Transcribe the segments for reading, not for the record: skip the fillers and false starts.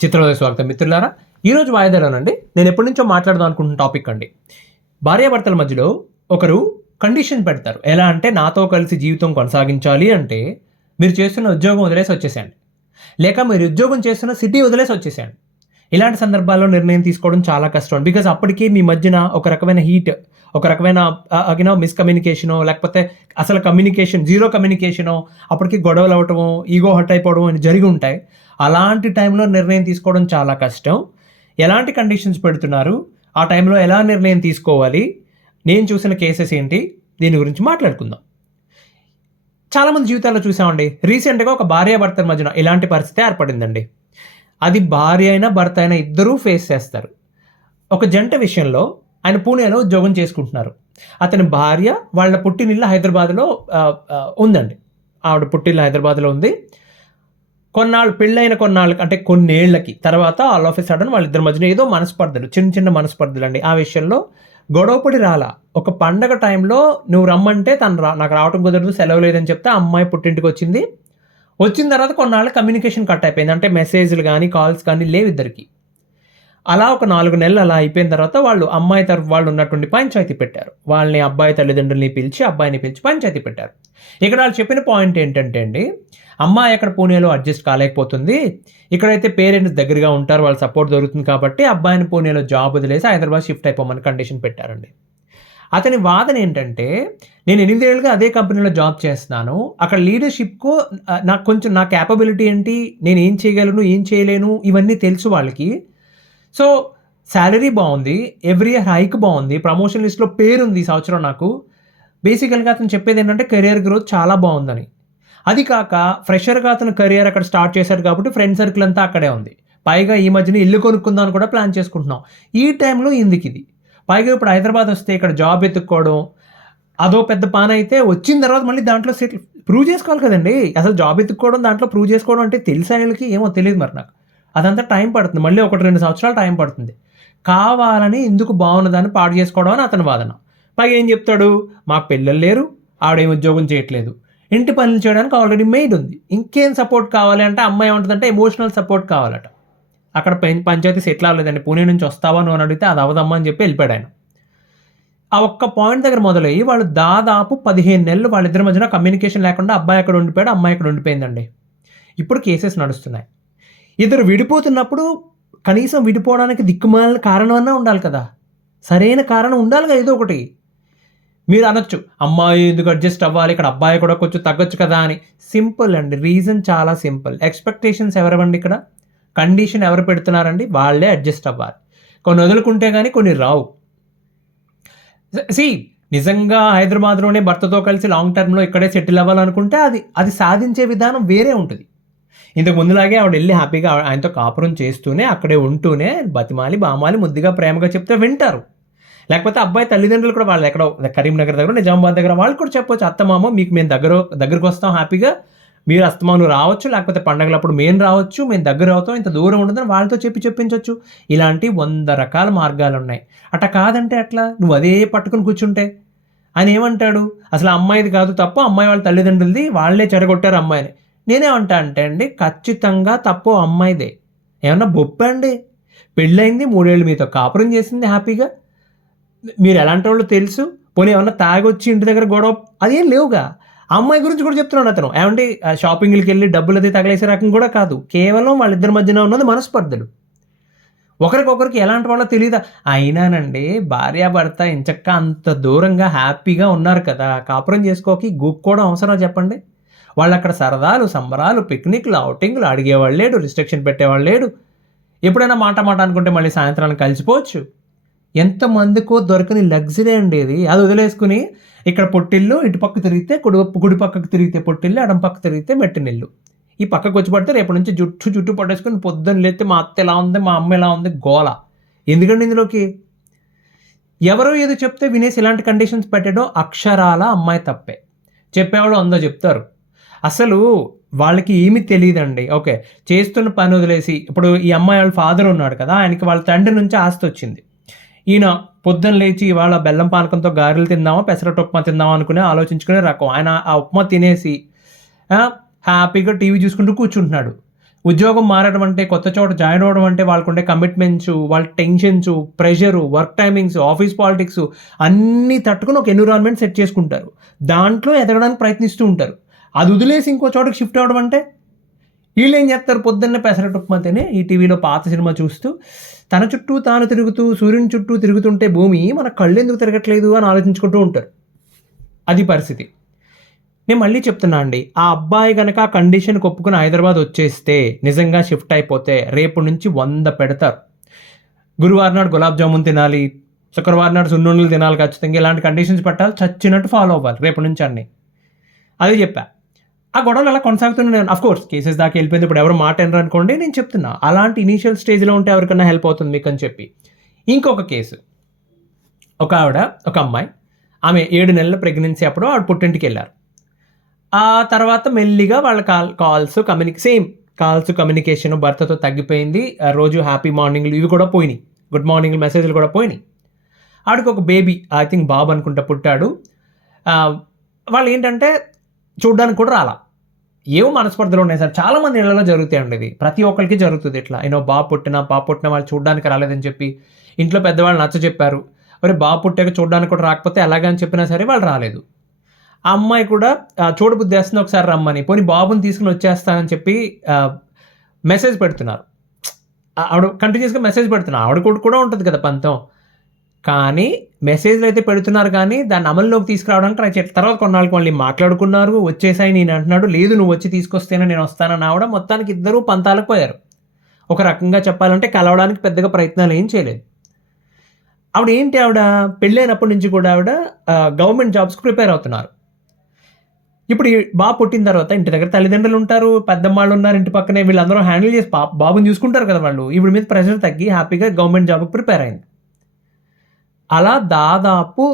చిత్రోదయ స్వాగతం మిత్రులారా. ఈరోజు వాయిదాలోనండి నేను ఎప్పటి నుంచో మాట్లాడదాం అనుకుంటున్న టాపిక్ అండి. భార్యాభర్తల మధ్యలో ఒకరు కండిషన్ పెడతారు. ఎలా అంటే, నాతో కలిసి జీవితం కొనసాగించాలి అంటే మీరు చేస్తున్న ఉద్యోగం వదిలేసి వచ్చేసేయండి, లేక మీరు ఉద్యోగం చేస్తున్న సిటీ వదిలేసి వచ్చేసేయండి. ఇలాంటి సందర్భాల్లో నిర్ణయం తీసుకోవడం చాలా కష్టం. బికాజ్ అప్పటికి మీ మధ్యన ఒక రకమైన హీట్, ఒక రకమైన మిస్కమ్యూనికేషనో, లేకపోతే అసలు కమ్యూనికేషన్ జీరో కమ్యూనికేషనో, అప్పటికి గొడవలు అవ్వటమో, ఈగో హర్ట్ అయిపోవడం అని జరిగి ఉంటాయి. అలాంటి టైంలో నిర్ణయం తీసుకోవడం చాలా కష్టం. ఎలాంటి కండిషన్స్ పెడుతున్నారు, ఆ టైంలో ఎలా నిర్ణయం తీసుకోవాలి, నేను చూసిన కేసెస్ ఏంటి, దీని గురించి మాట్లాడుకుందాం. చాలామంది జీవితాల్లో చూసామండి. రీసెంట్గా ఒక భార్యాభర్తల మధ్యన ఇలాంటి పరిస్థితి ఏర్పడిందండి. అది భార్య అయినా భర్త అయినా ఇద్దరూ ఫేస్ చేస్తారు. ఒక జంట విషయంలో ఆయన పూణేలో ఉద్యోగం చేసుకుంటున్నారు. అతని భార్య వాళ్ళ పుట్టినిల్లు హైదరాబాద్లో ఉందండి. ఆవిడ పుట్టిల్లు హైదరాబాద్లో ఉంది. పెళ్ళైన కొన్నాళ్ళకి, అంటే కొన్నేళ్లకి తర్వాత ఆల్ ఆఫ్ ఎ సడన్ వాళ్ళిద్దరి మధ్యన ఏదో మనస్పర్ధలు, చిన్న చిన్న మనస్పర్ధలు అండి. ఆ విషయంలో గొడవపడి రాలా. ఒక పండగ టైంలో నువ్వు రమ్మంటే తను నాకు రావటం కుదరదు, సెలవు లేదని చెప్తే అమ్మాయి పుట్టింటికి వచ్చింది. వచ్చిన తర్వాత కొన్నాళ్ళు కమ్యూనికేషన్ కట్ అయిపోయింది. అంటే మెసేజ్లు కానీ కాల్స్ కానీ లేవు ఇద్దరికి. అలా ఒక 4 నెలలు అలా అయిపోయిన తర్వాత వాళ్ళు అమ్మాయి తరఫు వాళ్ళు ఉన్నటువంటి పంచాయతీ పెట్టారు. వాళ్ళని అబ్బాయి తల్లిదండ్రులని పిలిచి అబ్బాయిని పిలిచి పంచాయతీ పెట్టారు. ఇక్కడ వాళ్ళు చెప్పిన పాయింట్ ఏంటంటే అండి, అమ్మాయి అక్కడ పూణేలో అడ్జస్ట్ కాలేకపోతుంది, ఇక్కడైతే పేరెంట్స్ దగ్గరగా ఉంటారు, వాళ్ళ సపోర్ట్ దొరుకుతుంది కాబట్టి అబ్బాయిని పూణేలో జాబ్ వదిలేసి హైదరాబాద్ షిఫ్ట్ అయిపోమని కండిషన్ పెట్టారండి. అతని వాదన ఏంటంటే, నేను 8 ఏళ్ళుగా అదే కంపెనీలో జాబ్ చేస్తున్నాను, అక్కడ లీడర్షిప్కు నాకు కొంచెం నా క్యాపబిలిటీ ఏంటి, నేను ఏం చేయగలను ఏం చేయలేను ఇవన్నీ తెలుసు వాళ్ళకి. సో శాలరీ బాగుంది, ఎవ్రీ ఇయర్ హైక్ బాగుంది, ప్రమోషన్ లిస్ట్లో పేరుంది ఈ సంవత్సరం నాకు. బేసికల్గా అతను చెప్పేది ఏంటంటే కెరియర్ గ్రోత్ చాలా బాగుందని. అది కాక ఫ్రెషర్గా అతను కెరియర్ అక్కడ స్టార్ట్ చేశాడు కాబట్టి ఫ్రెండ్ సర్కిల్ అంతా అక్కడే ఉంది. పైగా ఈ మధ్యన ఇల్లు కొనుక్కుందామని కూడా ప్లాన్ చేసుకుంటున్నాం. ఈ టైంలో ఎందుకు ఇది? పైగా ఇప్పుడు హైదరాబాద్ వస్తే ఇక్కడ జాబ్ ఎత్తుక్కోవడం అదో పెద్ద పాన్ అయితే, వచ్చిన తర్వాత మళ్ళీ దాంట్లో ప్రూవ్ చేసుకోవాలి కదండి. అసలు జాబ్ ఎత్తుక్కోవడం, దాంట్లో ప్రూవ్ చేసుకోవడం అంటే తెలిసే వాళ్ళకి ఏమో తెలియదు మరి నాకు. అదంతా టైం పడుతుంది, మళ్ళీ 1-2 సంవత్సరాలు టైం పడుతుంది. కావాలని ఎందుకు బాగున్నదాన్ని పాడు చేసుకోవడం అని అతని వాదన. పైగా ఏం చెప్తాడు, మాకు పిల్లలు లేరు, ఆవిడేం ఉద్యోగం చేయట్లేదు, ఇంటి పనులు చేయడానికి ఆల్రెడీ మెయిడ్ ఉంది, ఇంకేం సపోర్ట్ కావాలి అంటే అమ్మాయి ఉంటుందంటే ఎమోషనల్ సపోర్ట్ కావాలట. అక్కడ పంచాయతీ సెటిల్ అవ్వలేదండి. పూణే నుంచి వస్తావా నువ్వు అని అడిగితే అది అవదమ్మా అని చెప్పి వెళ్ళిపోయాడు ఆయన. ఆ ఒక్క పాయింట్ దగ్గర మొదలయ్యి వాళ్ళు దాదాపు 15 నెలలు వాళ్ళిద్దరి మధ్యన కమ్యూనికేషన్ లేకుండా అబ్బాయి అక్కడ ఉండిపోయాడు, అమ్మాయి అక్కడ ఉండిపోయిందండి. ఇప్పుడు కేసెస్ నడుస్తున్నాయి. ఇద్దరు విడిపోతున్నప్పుడు కనీసం విడిపోవడానికి దిక్కుమాలిన కారణం అన్నా ఉండాలి కదా, సరైన కారణం ఉండాలి కదా ఏదో ఒకటి. మీరు అనొచ్చు, అమ్మాయి ఎందుకు అడ్జస్ట్ అవ్వాలి, ఇక్కడ అబ్బాయి కూడా కొంచెం తగ్గొచ్చు కదా అని. సింపుల్ అండి, రీజన్ చాలా సింపుల్. ఎక్స్పెక్టేషన్స్ ఎవరివండి ఇక్కడ? కండిషన్ ఎవరు పెడుతున్నారండి? వాళ్ళే అడ్జస్ట్ అవ్వాలి. కొన్ని వదులుకుంటే కానీ కొన్ని రావు. నిజంగా హైదరాబాద్లోనే భర్తతో కలిసి లాంగ్ టర్మ్లో ఇక్కడే సెటిల్ అవ్వాలనుకుంటే అది సాధించే విధానం వేరే ఉంటుంది. ఇంతకు ముందులాగే ఆవిడ వెళ్ళి హ్యాపీగా ఆయనతో కాపురం చేస్తూనే అక్కడే ఉంటూనే బతిమాలి బామాలి ముద్దుగా ప్రేమగా చెప్తే వింటారు. లేకపోతే అబ్బాయి తల్లిదండ్రులు కూడా వాళ్ళు ఎక్కడో కరీంనగర్ దగ్గర, నిజామాబాద్ దగ్గర వాళ్ళు కూడా చెప్పొచ్చు, అత్తమామ మీకు మేము దగ్గరకు వస్తాం హ్యాపీగా, మీరు అస్తమాను రావచ్చు, లేకపోతే పండగలప్పుడు మేము రావచ్చు, మేము దగ్గర అవుతాం, ఇంత దూరం ఉండదని వాళ్ళతో చెప్పించవచ్చు. ఇలాంటి 100 రకాల మార్గాలు ఉన్నాయి. అట్ట కాదంటే అట్లా నువ్వు అదే పట్టుకుని కూర్చుంటే ఆయన ఏమంటాడు, అసలు అమ్మాయిది కాదు తప్పు, అమ్మాయి వాళ్ళ తల్లిదండ్రులది, వాళ్ళే చెడగొట్టారు అమ్మాయిని. నేనేమంటా అంటే అండి, ఖచ్చితంగా తప్పు అమ్మాయిదే. ఏమన్నా బొప్పండి, పెళ్ళయింది, 3 ఏళ్ళు మీతో కాపురం చేసింది హ్యాపీగా, మీరు ఎలాంటి వాళ్ళు తెలుసు, పోనీ ఏమన్నా తాగొచ్చి ఇంటి దగ్గర గొడవ అదేం లేవుగా. అమ్మాయి గురించి కూడా చెప్తున్నాడు అతను. ఏమంటే షాపింగ్కి వెళ్ళి డబ్బులు అది తగలేసే రకం కూడా కాదు, కేవలం వాళ్ళిద్దరి మధ్యన ఉన్నది మనస్పర్ధలు. ఒకరికొకరికి ఎలాంటి వాళ్ళో తెలియదా. అయినానండి, భార్యాభర్త ఇంచక్క అంత దూరంగా హ్యాపీగా ఉన్నారు కదా, కాపురం చేసుకోకి గూపుకోవడం అవసరం చెప్పండి. వాళ్ళు అక్కడ సరదాలు సంబరాలు పిక్నిక్లు ఔటింగ్లు అడిగేవాళ్ళు లేడు, రిస్ట్రిక్షన్ పెట్టేవాళ్ళు లేడు. ఎప్పుడైనా మాట అనుకుంటే మళ్ళీ సాయంత్రానికి కలిసిపోవచ్చు. ఎంతమందికో దొరకని లగ్జరీ అండి ఇది. అది వదిలేసుకుని ఇక్కడ పొట్టిల్లు, ఇటు పక్క తిరిగితే కుడి పక్కకు తిరిగితే పొట్టిల్లు, ఎడం పక్క తిరిగితే మెట్టినిల్లు. ఈ పక్కకు వచ్చి పడితే రేపటి నుంచి జుట్టు పట్టేసుకుని పొద్దున్న లేస్తే మా అత్త ఎలా ఉంది, మా అమ్మ ఎలా ఉంది, గోల. ఎందుకండి ఇందులోకి? ఎవరో ఏదో చెప్తే వినేసి ఇలాంటి కండిషన్స్ పెట్టడం అక్షరాల అమ్మాయి తప్పే. చెప్పేవాళ్ళు 100 చెప్తారు. అసలు వాళ్ళకి ఏమీ తెలియదండి. ఓకే, చేస్తున్న పని వదిలేసి, ఇప్పుడు ఈ అమ్మాయి వాళ్ళ ఫాదర్ ఉన్నాడు కదా, ఆయనకి వాళ్ళ తండ్రి నుంచి ఆస్తి వచ్చింది. ఈయన పొద్దున్న లేచి ఇవాళ బెల్లం పానకంతో గారెలు తిందామా పెసరట్టు ఉప్మా తిందామా ఆలోచించుకునే రకం. ఆయన ఆ ఉప్మా తినేసి హ్యాపీగా టీవీ చూసుకుంటూ కూర్చుంటున్నాడు. ఉద్యోగం మారడం అంటే, కొత్త చోట జాయిన్ అవ్వడం అంటే వాళ్ళకుండే కమిట్మెంట్సు, వాళ్ళ tensions, pressure, work timings, office politics అన్నీ తట్టుకొని ఒక ఎన్విరాన్మెంట్ సెట్ చేసుకుంటారు. దాంట్లో ఎదగడానికి ప్రయత్నిస్తూ ఉంటారు. అది వదిలేసి ఇంకో చోటకి షిఫ్ట్ అవ్వడం అంటే వీళ్ళేం చేస్తారు, పొద్దున్నే పెసరట్టు ఉప్మా తిని ఈ టీవీలో పాత సినిమా చూస్తూ తన చుట్టూ తాను తిరుగుతూ సూర్యుని చుట్టూ తిరుగుతుంటే భూమి మన కళ్ళు ఎందుకు తిరగట్లేదు అని ఆలోచించుకుంటూ ఉంటారు. అది పరిస్థితి. నేను మళ్ళీ చెప్తున్నా అండి, ఆ అబ్బాయి గనక ఆ కండిషన్కి ఒప్పుకుని హైదరాబాద్ వచ్చేస్తే, నిజంగా షిఫ్ట్ అయిపోతే రేపు నుంచి 100 పెడతారు. గురువారం నాడు గులాబ్ జామున్ తినాలి, శుక్రవారం నాడు సున్నుండలు తినాలి, ఖచ్చితంగా ఇలాంటి కండిషన్స్ పెట్టాలి, చచ్చినట్టు ఫాలో అవ్వాలి రేపు నుంచి అన్నీ. అదే చెప్పా. ఆ గొడవలు అలా కొనసాగుతున్నాయి. అఫ్కోర్స్ కేసెస్ దాకా వెళ్ళిపోయింది, ఇప్పుడు ఎవరు మాట వినరు అనుకోండి. నేను చెప్తున్నా అలాంటి ఇనీషియల్ స్టేజ్లో ఉంటే ఎవరికైనా హెల్ప్ అవుతుంది మీకు అని చెప్పి. ఇంకొక కేసు, ఒక అమ్మాయి, ఆమె 7 నెలల ప్రెగ్నెన్సీ అప్పుడు ఆవిడ పుట్టింటికి వెళ్ళారు. ఆ తర్వాత మెల్లిగా వాళ్ళ కాల్స్ కమ్యూనికేషన్ భర్తతో తగ్గిపోయింది. ఆ రోజు హ్యాపీ మార్నింగ్లు ఇవి కూడా పోయినాయి, గుడ్ మార్నింగ్ మెసేజ్లు కూడా పోయినాయి. ఆడికి ఒక బేబీ, ఐ థింక్ బాబు అనుకుంటా, పుట్టాడు. వాళ్ళు ఏంటంటే చూడ్డానికి కూడా రాలా. ఏవో మనస్పర్ధలు ఉన్నాయి సార్, చాలామంది ఇళ్లలో జరుగుతాయండి. ఇది ప్రతి ఒక్కరికి జరుగుతుంది. ఇట్లా బాబు పుట్టిన వాళ్ళు చూడడానికి రాలేదని చెప్పి ఇంట్లో పెద్దవాళ్ళు నచ్చ చెప్పారు. మరి బాబు పుట్టాక చూడడానికి కూడా రాకపోతే అలాగని చెప్పినా సరే వాళ్ళు రాలేదు. ఆ అమ్మాయి కూడా చూడబుద్ధి వేస్తుంది, ఒకసారి రమ్మని, పోనీ బాబుని తీసుకుని వచ్చేస్తానని చెప్పి మెసేజ్ పెడుతున్నారు. ఆవిడ కంటిన్యూస్గా మెసేజ్ పెడుతున్నారు. ఆవిడ కూడా ఉంటుంది కదా పంతం. కానీ మెసేజ్లు అయితే పెడుతున్నారు, కానీ దాన్ని అమల్లోకి తీసుకురావడానికి ట్రై చేస్తారు. తర్వాత కొన్నాళ్ళకి మళ్ళీ మాట్లాడుకున్నారు, వచ్చేసాయి. నేను అంటున్నాడు, లేదు నువ్వు వచ్చి తీసుకొస్తేనే నేను వస్తానని ఆవిడ. మొత్తానికి ఇద్దరు పంతాలకు పోయారు. ఒక రకంగా చెప్పాలంటే కలవడానికి పెద్దగా ప్రయత్నాలు ఏం చేయలేదు. ఆవిడ పెళ్ళైనప్పటి నుంచి కూడా ఆవిడ గవర్నమెంట్ జాబ్స్కి ప్రిపేర్ అవుతున్నారు. ఇప్పుడు ఈ బాబు పుట్టిన తర్వాత ఇంటి దగ్గర తల్లిదండ్రులు ఉంటారు, పెద్దమ్మాళ్ళు ఉన్నారు ఇంటి పక్కనే, వీళ్ళందరూ హ్యాండిల్ చేసి బాబుని చూసుకుంటారు కదా వాళ్ళు. ఈవిడ మీద ప్రెషర్ తగ్గి హ్యాపీగా గవర్నమెంట్ జాబ్కి ప్రిపేర్ అయింది. అలా దాదాపు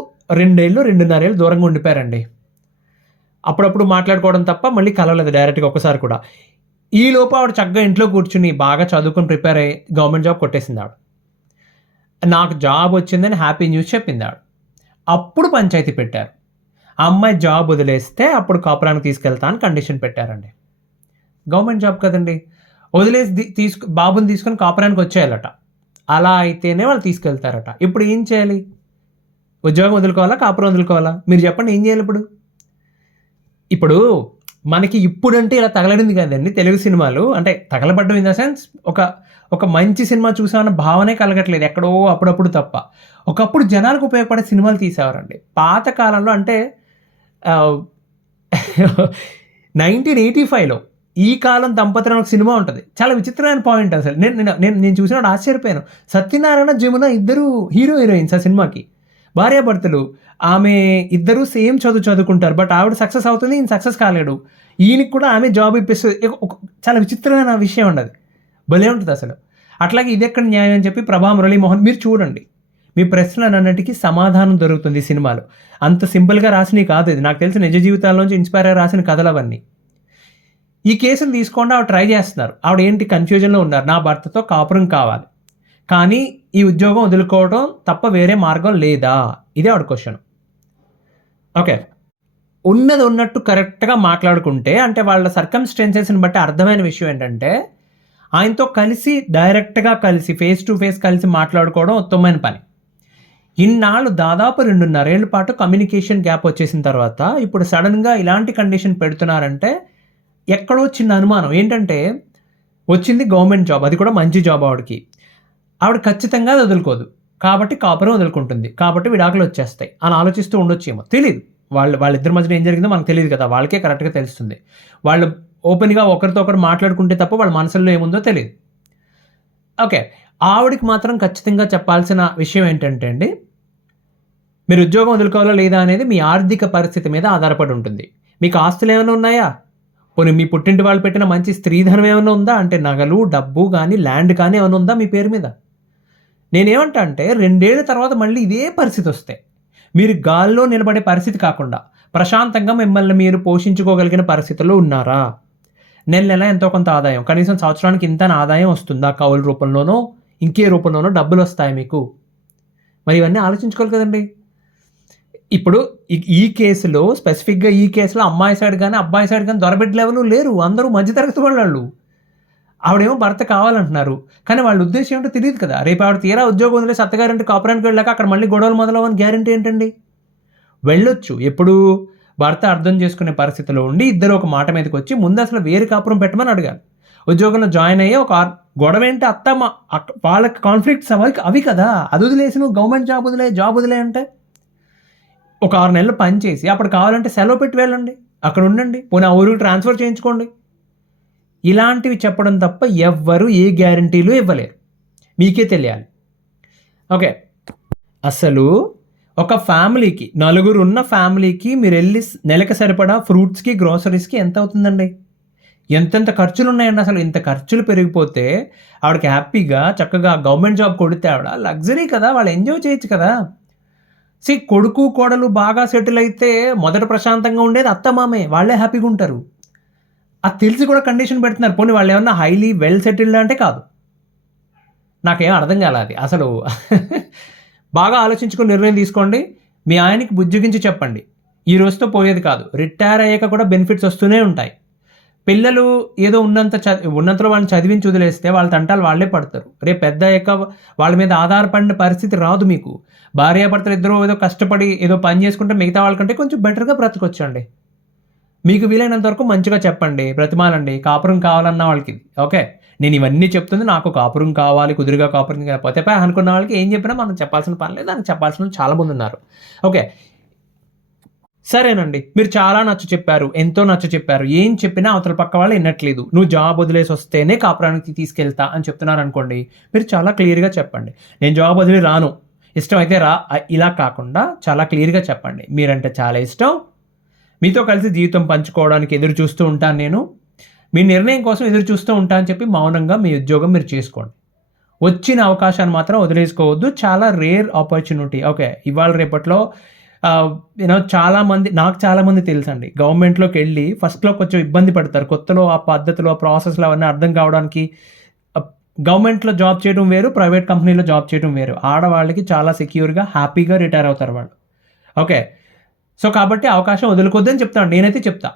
2 ఏళ్ళు 2.5 ఏళ్ళు దూరంగా ఉండిపోయారండి. అప్పుడప్పుడు మాట్లాడుకోవడం తప్ప మళ్ళీ కలవలేదు డైరెక్ట్గా ఒక్కసారి కూడా. ఈలోపు ఆవిడ చక్కగా ఇంట్లో కూర్చుని బాగా చదువుకొని ప్రిపేర్ అయ్యి గవర్నమెంట్ జాబ్ కొట్టేసింది ఆవిడ. నాకు జాబ్ వచ్చిందని హ్యాపీ న్యూస్ చెప్పింది ఆవిడ. అప్పుడు పంచాయతీ పెట్టారు. ఆ అమ్మాయి జాబ్ వదిలేస్తే అప్పుడు కాపురానికి తీసుకెళ్తా అని కండిషన్ పెట్టారండి. గవర్నమెంట్ జాబ్ కదండి, వదిలేసి బాబుని తీసుకొని కాపురానికి వచ్చేయాలట. అలా అయితేనే వాళ్ళు తీసుకెళ్తారట. ఇప్పుడు ఏం చేయాలి? ఉద్యోగం వదులుకోవాలా, కాపురం వదులుకోవాలా? మీరు చెప్పండి, ఏం చేయాలి ఇప్పుడు మనకి ఇప్పుడంటే ఇలా తగలడింది కదండి తెలుగు సినిమాలు. అంటే తగలబడ్డం ఇన్ ద సెన్స్ ఒక మంచి సినిమా చూసామన్న భావనే కలగట్లేదు ఎక్కడో అప్పుడప్పుడు తప్ప. ఒకప్పుడు జనాలకు ఉపయోగపడే సినిమాలు తీసేవారండి. పాత కాలంలో అంటే 1985లో ఈ కాలం దంపతులు ఒక సినిమా ఉంటుంది. చాలా విచిత్రమైన పాయింట్ అసలు. నేను చూసినప్పుడు ఆశ్చర్యపోయాను. సత్యనారాయణ, జమున ఇద్దరు హీరో హీరోయిన్స్ ఆ సినిమాకి, భార్యాభర్తలు. ఆమె ఇద్దరు సేమ్ చదువుకుంటారు, బట్ ఆవిడ సక్సెస్ అవుతుంది, ఈయన సక్సెస్ కాలేడు. ఈయనకి కూడా ఆమె జాబ్ ఇప్పిస్తుంది. చాలా విచిత్రమైన విషయం ఉండదు, భలే ఉంటుంది అసలు. అట్లాగే ఇది ఎక్కడ న్యాయం అని చెప్పి ప్రభా మురళీమోహన్, మీరు చూడండి, మీ ప్రశ్నలన్నిటికీ సమాధానం దొరుకుతుంది ఈ సినిమాలో. అంత సింపుల్గా రాసినవి కాదు ఇది. నాకు తెలిసి నిజ జీవితాల్లోంచి ఇన్స్పైర్ అయ్యి రాసిన కథలు అవన్నీ. ఈ కేసును తీసుకోండి, ఆవిడ ట్రై చేస్తున్నారు. ఆవిడ ఏంటి కన్ఫ్యూజన్లో ఉన్నారు, నా భర్తతో కాపురం కావాలి కానీ ఈ ఉద్యోగం వదులుకోవడం తప్ప వేరే మార్గం లేదా, ఇదే ఆవిడ క్వశ్చన్. ఓకే, ఉన్నది ఉన్నట్టు కరెక్ట్గా మాట్లాడుకుంటే, అంటే వాళ్ళ సర్కమ్స్టెన్సెస్ని బట్టి అర్థమైన విషయం ఏంటంటే, ఆయనతో డైరెక్ట్గా కలిసి ఫేస్ టు ఫేస్ కలిసి మాట్లాడుకోవడం ఉత్తమమైన పని. ఇన్నాళ్ళు దాదాపు 2.5 ఏళ్ల పాటు కమ్యూనికేషన్ గ్యాప్ వచ్చేసిన తర్వాత ఇప్పుడు సడన్గా ఇలాంటి కండిషన్ పెడుతున్నారంటే ఎక్కడో చిన్న అనుమానం. ఏంటంటే వచ్చింది గవర్నమెంట్ జాబ్, అది కూడా మంచి జాబ్. ఆవిడ ఖచ్చితంగా అది వదులుకోదు కాబట్టి కాపురం వదులుకుంటుంది, కాబట్టి విడాకులు వచ్చేస్తాయి అని ఆలోచిస్తూ ఉండొచ్చేమో, తెలియదు. వాళ్ళిద్దరి మధ్యన ఏం జరిగిందో మనకు తెలియదు కదా, వాళ్ళకే కరెక్ట్గా తెలుస్తుంది. వాళ్ళు ఓపెన్గా ఒకరితో ఒకరు మాట్లాడుకుంటే తప్ప వాళ్ళ మనసులో ఏముందో తెలియదు. ఓకే, ఆవిడికి మాత్రం ఖచ్చితంగా చెప్పాల్సిన విషయం ఏంటంటే అండి, మీరు ఉద్యోగం వదులుకోవాలా లేదా అనేది మీ ఆర్థిక పరిస్థితి మీద ఆధారపడి ఉంటుంది. మీకు ఆస్తులు ఏమైనా ఉన్నాయా? పోనీ మీ పుట్టింటి వాళ్ళు పెట్టిన మంచి స్త్రీధనం ఏమైనా ఉందా? అంటే నగలు, డబ్బు కానీ, ల్యాండ్ కానీ ఏమైనా ఉందా మీ పేరు మీద? నేనేమంటా అంటే 2 ఏళ్ల తర్వాత మళ్ళీ ఇదే పరిస్థితి వస్తే మీరు గాల్లో నిలబడే పరిస్థితి కాకుండా ప్రశాంతంగా మిమ్మల్ని మీరు పోషించుకోగలిగిన పరిస్థితుల్లో ఉన్నారా? నెల ఎంతో కొంత ఆదాయం, కనీసం సంవత్సరానికి ఇంత ఆదాయం వస్తుందా? కౌలు రూపంలోనో ఇంకే రూపంలోనో డబ్బులు వస్తాయి మీకు? మరి ఇవన్నీ ఆలోచించుకోవాలి కదండి. ఇప్పుడు ఈ కేసులో స్పెసిఫిక్గా అమ్మాయి సైడ్ కానీ అబ్బాయి సైడ్ కానీ దొరబెట్టి లెవెల్ లేరు, అందరూ మధ్యతరగతి వాళ్ళు. ఆవిడేమో భర్త కావాలంటున్నారు, కానీ వాళ్ళ ఉద్దేశం ఏంటో తెలియదు కదా. రేపు ఆవిడ తీరా ఉద్యోగం వదిలేసి అత్తగారింటి కాపురానికి వెళ్ళాక అక్కడ మళ్ళీ గొడవలు మొదలవని గ్యారంటీ ఏంటండి? వెళ్ళొచ్చు. ఎప్పుడు భర్త అర్థం చేసుకునే పరిస్థితిలో ఉండి ఇద్దరు ఒక మాట మీదకి వచ్చి ముందు అసలు వేరే కాపురం పెట్టమని అడగాలి. ఉద్యోగంలో జాయిన్ అయ్యి ఒక గొడవ ఏంటి వాళ్ళకి కాన్ఫ్లిక్ట్స్ అవి కదా. అది వదిలేసి నువ్వు గవర్నమెంట్ జాబ్ వదిలే అంటే ఒక 6 నెలలు పని చేసి అప్పుడు కావాలంటే సెలవు పెట్టి వెళ్ళండి, అక్కడ ఉండండి, పోనీ ఆ ఊరికి ట్రాన్స్ఫర్ చేయించుకోండి. ఇలాంటివి చెప్పడం తప్ప ఎవ్వరు ఏ గ్యారంటీలు ఇవ్వలేరు, మీకే తెలియాలి. ఓకే, అసలు ఒక ఫ్యామిలీకి 4 ఉన్న ఫ్యామిలీకి మీరు వెళ్ళి నెలకు సరిపడా ఫ్రూట్స్కి గ్రోసరీస్కి ఎంత అవుతుందండి? ఎంతెంత ఖర్చులు ఉన్నాయండి. అసలు ఇంత ఖర్చులు పెరిగిపోతే ఆవిడకి హ్యాపీగా చక్కగా గవర్నమెంట్ జాబ్ కొడితే ఆవిడ లగ్జరీ కదా, వాళ్ళు ఎంజాయ్ చేయొచ్చు కదా. కొడుకు కోడలు బాగా సెటిల్ అయితే మొదట ప్రశాంతంగా ఉండేది అత్తమామే, వాళ్ళే హ్యాపీగా ఉంటారు. అది తెలిసి కూడా కండిషన్ పెడుతున్నారు. పోనీ వాళ్ళు ఏమన్నా హైలీ వెల్ సెటిల్డ్ అంటే కాదు. నాకేం అర్థం కాలే అది అసలు. బాగా ఆలోచించుకొని నిర్ణయం తీసుకోండి. మీ ఆయనకి బుజ్జగించి చెప్పండి, ఈ రోజుతో పోయేది కాదు, రిటైర్ అయ్యాక కూడా బెనిఫిట్స్ వస్తూనే ఉంటాయి. పిల్లలు ఏదో ఉన్నంతలో వాళ్ళని చదివించి వదిలేస్తే వాళ్ళ తంటాలు వాళ్ళే పడతారు. రేపు పెద్ద అయ్యాక వాళ్ళ మీద ఆధారపడిన పరిస్థితి రాదు మీకు. భార్యాభర్తలు ఇద్దరు ఏదో కష్టపడి ఏదో పని చేసుకుంటే మిగతా వాళ్ళకంటే కొంచెం బెటర్గా బ్రతకొచ్చండి. మీకు వీలైనంత వరకు మంచిగా చెప్పండి, బ్రతిమాలండి. కాపురం కావాలన్న వాళ్ళకి ఓకే, నేను ఇవన్నీ చెప్తుంది నాకు కాపురం కావాలి, కుదురుగా కాపురం కాకపోతే అనుకున్న వాళ్ళకి ఏం చెప్పినా మనం చెప్పాల్సిన పని లేదు, దానికి చెప్పాల్సిన చాలా మంది ఉన్నారు. ఓకే సరేనండి, మీరు చాలా నచ్చ చెప్పారు, ఎంతో నచ్చ చెప్పారు. ఏం చెప్పినా అవతల పక్క వాళ్ళు వినట్లేదు. నువ్వు జాబ్ వదిలేసి వస్తేనే కాపురానికి తీసుకెళ్తా అని చెప్తున్నారు అనుకోండి, మీరు చాలా క్లియర్గా చెప్పండి, నేను జాబ్ వదిలి రాను, ఇష్టం అయితే రా. ఇలా కాకుండా చాలా క్లియర్గా చెప్పండి, మీరంటే చాలా ఇష్టం, మీతో కలిసి జీవితం పంచుకోవడానికి ఎదురు చూస్తూ ఉంటాను, నేను మీ నిర్ణయం కోసం ఎదురు చూస్తూ ఉంటాను అని చెప్పి మౌనంగా మీ ఉద్యోగం మీరు చేసుకోండి. వచ్చిన అవకాశాన్ని మాత్రం వదిలేసుకోవద్దు, చాలా రేర్ ఆపర్చునిటీ. ఓకే, ఇవాళ రేపట్లో నాకు చాలామంది తెలుసండి, గవర్నమెంట్లోకి వెళ్ళి ఫస్ట్లో కొంచెం ఇబ్బంది పడతారు. కొత్తలో ఆ పద్ధతులు ఆ ప్రాసెస్లు అవన్నీ అర్థం కావడానికి. గవర్నమెంట్లో జాబ్ చేయడం వేరు, ప్రైవేట్ కంపెనీలో జాబ్ చేయడం వేరు. ఆడవాళ్ళకి చాలా సెక్యూర్గా హ్యాపీగా రిటైర్ అవుతారు వాళ్ళు. ఓకే, సో కాబట్టి అవకాశం వదులుకోద్దని చెప్తాను, నేనైతే చెప్తా.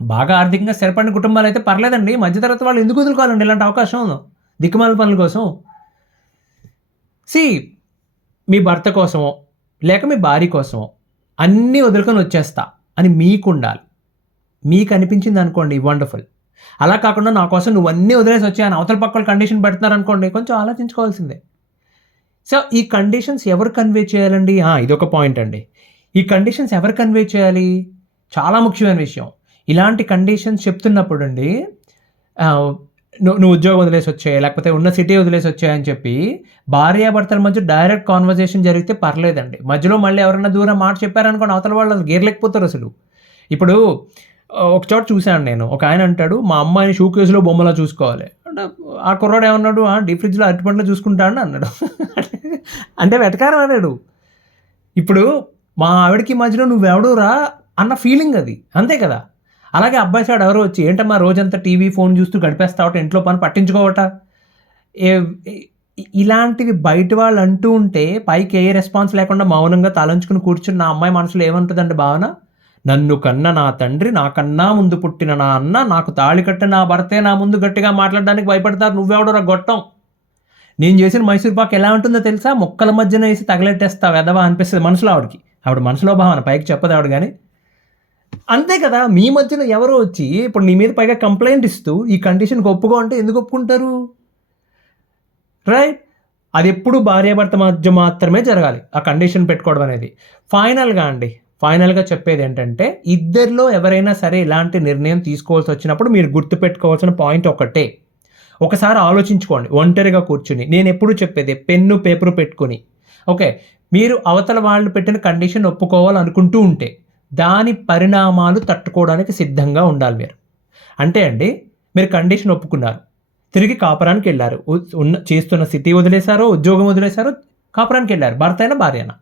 బాగా ఆర్థికంగా స్థిరపడిన కుటుంబాలు అయితే పర్లేదండి, మధ్యతరగతి వాళ్ళు ఎందుకు వదులుకోవాలండి ఇలాంటి అవకాశం దిక్కుమాల పనుల కోసం? మీ భర్త కోసమో లేక మీ భార్య కోసమో అన్నీ వదులుకొని వచ్చేస్తా అని మీకు ఉండాలి. మీకు అనిపించింది అనుకోండి, వండర్ఫుల్. అలా కాకుండా నా కోసం నువ్వు అన్నీ వదిలేసి వచ్చాయని అవతల పక్కల కండిషన్ పెడుతున్నారు అనుకోండి, కొంచెం ఆలోచించుకోవాల్సిందే. సో ఈ కండిషన్స్ ఎవరు కన్వే చేయాలండి? ఇదొక పాయింట్ అండి. ఈ కండిషన్స్ ఎవరు కన్వే చేయాలి? చాలా ముఖ్యమైన విషయం. ఇలాంటి కండిషన్స్ చెప్తున్నప్పుడు అండి, నువ్వు ఉద్యోగం వదిలేసి వచ్చాయి, లేకపోతే ఉన్న సిటీ వదిలేసి వచ్చాయని చెప్పి భార్యాభర్తల మధ్య డైరెక్ట్ కాన్వర్జేషన్ జరిగితే పర్లేదండి. మధ్యలో మళ్ళీ ఎవరైనా దూరం మాట చెప్పారనుకోండి, అవతల వాళ్ళు గేర్లేకపోతారు అసలు. ఇప్పుడు ఒక చోట చూశాను నేను, ఒక ఆయన అంటాడు, మా అమ్మాయిని షూ కేసులో బొమ్మలా చూసుకోవాలి అంటే, ఆ కుర్రాడు ఏమన్నాడు, డీప్ ఫ్రిడ్జ్లో అరటిపండ్లో చూసుకుంటాడని అన్నాడు. అంటే వెటకారం అన్నాడు. ఇప్పుడు మా ఆవిడకి మధ్యలో నువ్వెవడురా అన్న ఫీలింగ్ అది, అంతే కదా. అలాగే అబ్బాయి సైడ్ ఎవరో వచ్చి, ఏంటమ్మా రోజంతా టీవీ ఫోన్ చూస్తూ గడిపేస్తావట, ఇంట్లో పని పట్టించుకోవట, ఇలాంటివి బయట వాళ్ళు అంటూ ఉంటే పైకి ఏ రెస్పాన్స్ లేకుండా మౌనంగా తలంచుకుని కూర్చుని నా అమ్మాయి మనసులో ఏముంటుందండి భావన? నన్ను కన్న నా తండ్రి, నాకన్నా ముందు పుట్టిన నా అన్న, నాకు తాళి కట్టిన నా భర్తే నా ముందు గట్టిగా మాట్లాడడానికి భయపడతారు, నువ్వెవడో గొట్టం. నేను చేసిన మైసూర్ పాక్ ఎలా ఉంటుందో తెలుసా? మొక్కల మధ్యన వేసి తగలెట్టేస్తా వెదవా అనిపిస్తుంది మనసులో ఆవిడకి. ఆవిడ మనసులో భావన, పైకి చెప్పదు ఆవిడ. కానీ అంతే కదా, మీ మధ్యలో ఎవరో వచ్చి ఇప్పుడు నీ మీద పైగా కంప్లైంట్ ఇస్తూ ఈ కండిషన్కి ఒప్పుకో అంటే ఎందుకు ఒప్పుకుంటారు? రైట్? అది ఎప్పుడు భార్యాభర్త మధ్య మాత్రమే జరగాలి ఆ కండిషన్ పెట్టుకోవడం అనేది. ఫైనల్గా చెప్పేది ఏంటంటే, ఇద్దరిలో ఎవరైనా సరే ఇలాంటి నిర్ణయం తీసుకోవాల్సి వచ్చినప్పుడు మీరు గుర్తుపెట్టుకోవాల్సిన పాయింట్ ఒకటే. ఒకసారి ఆలోచించుకోండి ఒంటరిగా కూర్చుని. నేను ఎప్పుడు చెప్పేది, పెన్ను పేపరు పెట్టుకుని. ఓకే, మీరు అవతల వాళ్ళు పెట్టిన కండిషన్ ఒప్పుకోవాలనుకుంటూ ఉంటే దాని పరిణామాలు తట్టుకోవడానికి సిద్ధంగా ఉండాలి మీరు. అంటే అండి, మీరు కండిషన్ ఒప్పుకున్నారు, తిరిగి కాపురానికి వెళ్ళారు, చేస్తున్న సిటీ వదిలేశారో ఉద్యోగం వదిలేశారో కాపురానికి వెళ్ళారు, భర్త అయినా భార్య అయినా.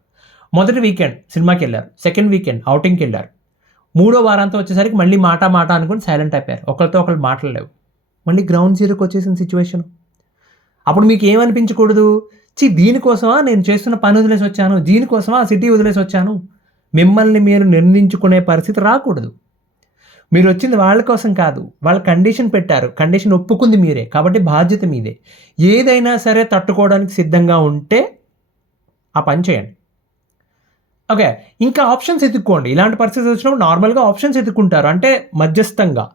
మొదటి వీకెండ్ సినిమాకి వెళ్ళారు, సెకండ్ వీకెండ్ అవుటింగ్కి వెళ్ళారు, మూడో వారాంతం వచ్చేసరికి మళ్ళీ మాట అనుకుని సైలెంట్ అయిపోయారు, ఒకరితో ఒకరు మాట్లాడలేవు, మళ్ళీ గ్రౌండ్ జీరోకి వచ్చేసిన సిచ్యువేషన్. అప్పుడు మీకు ఏమనిపించకూడదు, దీనికోసమా నేను చేస్తున్న పని వదిలేసి వచ్చాను, దీనికోసమా సిటీ వదిలేసి వచ్చాను, మిమ్మల్ని మీరు నిర్ణయించుకునే పరిస్థితి రాకూడదు. మీరు వచ్చింది వాళ్ళ కోసం కాదు, వాళ్ళ కండిషన్ పెట్టారు, కండిషన్ ఒప్పుకుంది మీరే, కాబట్టి బాధ్యత మీదే. ఏదైనా సరే తట్టుకోవడానికి సిద్ధంగా ఉంటే ఆ పని చేయండి. ఓకే, ఇంకా ఆప్షన్స్ ఎత్తుక్కోండి. ఇలాంటి పరిస్థితి వచ్చినప్పుడు నార్మల్గా ఆప్షన్స్ ఎత్తుక్కుంటారు, అంటే మధ్యస్థంగా.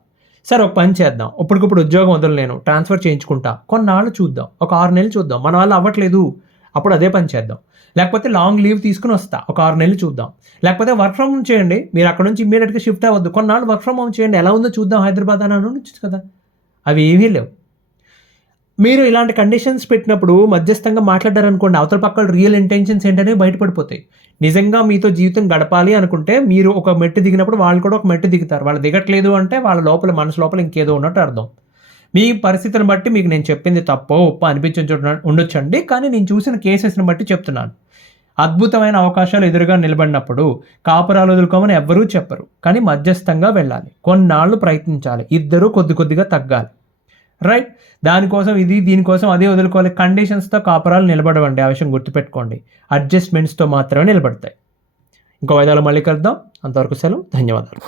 సరే ఒక పని చేద్దాం, ఇప్పటికిప్పుడు ఉద్యోగం వదలలేను, ట్రాన్స్ఫర్ చేయించుకుంటా, కొన్నాళ్ళు చూద్దాం, ఒక 6 నెలలు చూద్దాం, మన వల్ల అవ్వట్లేదు, అప్పుడు అదే పని చేద్దాం. లేకపోతే లాంగ్ లీవ్ తీసుకుని వస్తా, ఒక 6 నెలలు చూద్దాం. లేకపోతే వర్క్ ఫ్రమ్ హోమ్ చేయండి, మీరు అక్కడ నుంచి ఇమ్మీడియట్గా షిఫ్ట్ అవ్వద్దు, కొన్నాళ్ళు వర్క్ ఫ్రమ్ హోమ్ చేయండి, ఎలా ఉందో చూద్దాం హైదరాబాద్ అని అనొచ్చు కదా. అవి ఏమీ లేవు. మీరు ఇలాంటి కండిషన్స్ పెట్టినప్పుడు మధ్యస్థంగా మాట్లాడారనుకోండి, అవతల పక్కల రియల్ ఇంటెన్షన్స్ ఏంటనే బయటపడిపోతాయి. నిజంగా మీతో జీవితం గడపాలి అనుకుంటే మీరు ఒక మెట్టు దిగినప్పుడు వాళ్ళు కూడా ఒక మెట్టు దిగుతారు. వాళ్ళు దిగట్లేదు అంటే వాళ్ళ లోపల, మనసు లోపల ఇంకేదో ఉన్నట్టు అర్థం. మీ పరిస్థితిని బట్టి మీకు నేను చెప్పింది తప్పో ఒప్పో ఉండొచ్చండి, కానీ నేను చూసిన కేసెస్ని బట్టి చెప్తున్నాను. అద్భుతమైన అవకాశాలు ఎదురుగా నిలబడినప్పుడు కాపురాలు వదులుకోమని ఎవ్వరూ చెప్పరు, కానీ మధ్యస్థంగా వెళ్ళాలి, కొన్నాళ్ళు ప్రయత్నించాలి, ఇద్దరూ కొద్ది కొద్దిగా తగ్గాలి. రైట్, దానికోసం దీనికోసం అదే వదులుకోవాలి. కండిషన్స్తో కాపురాలు నిలబడవండి, ఆ విషయం గుర్తుపెట్టుకోండి. అడ్జస్ట్మెంట్స్తో మాత్రమే నిలబడతాయి. ఇంకో వాయిదాలో మళ్ళీ కలుద్దాం. అంతవరకు సెలవు, ధన్యవాదాలు.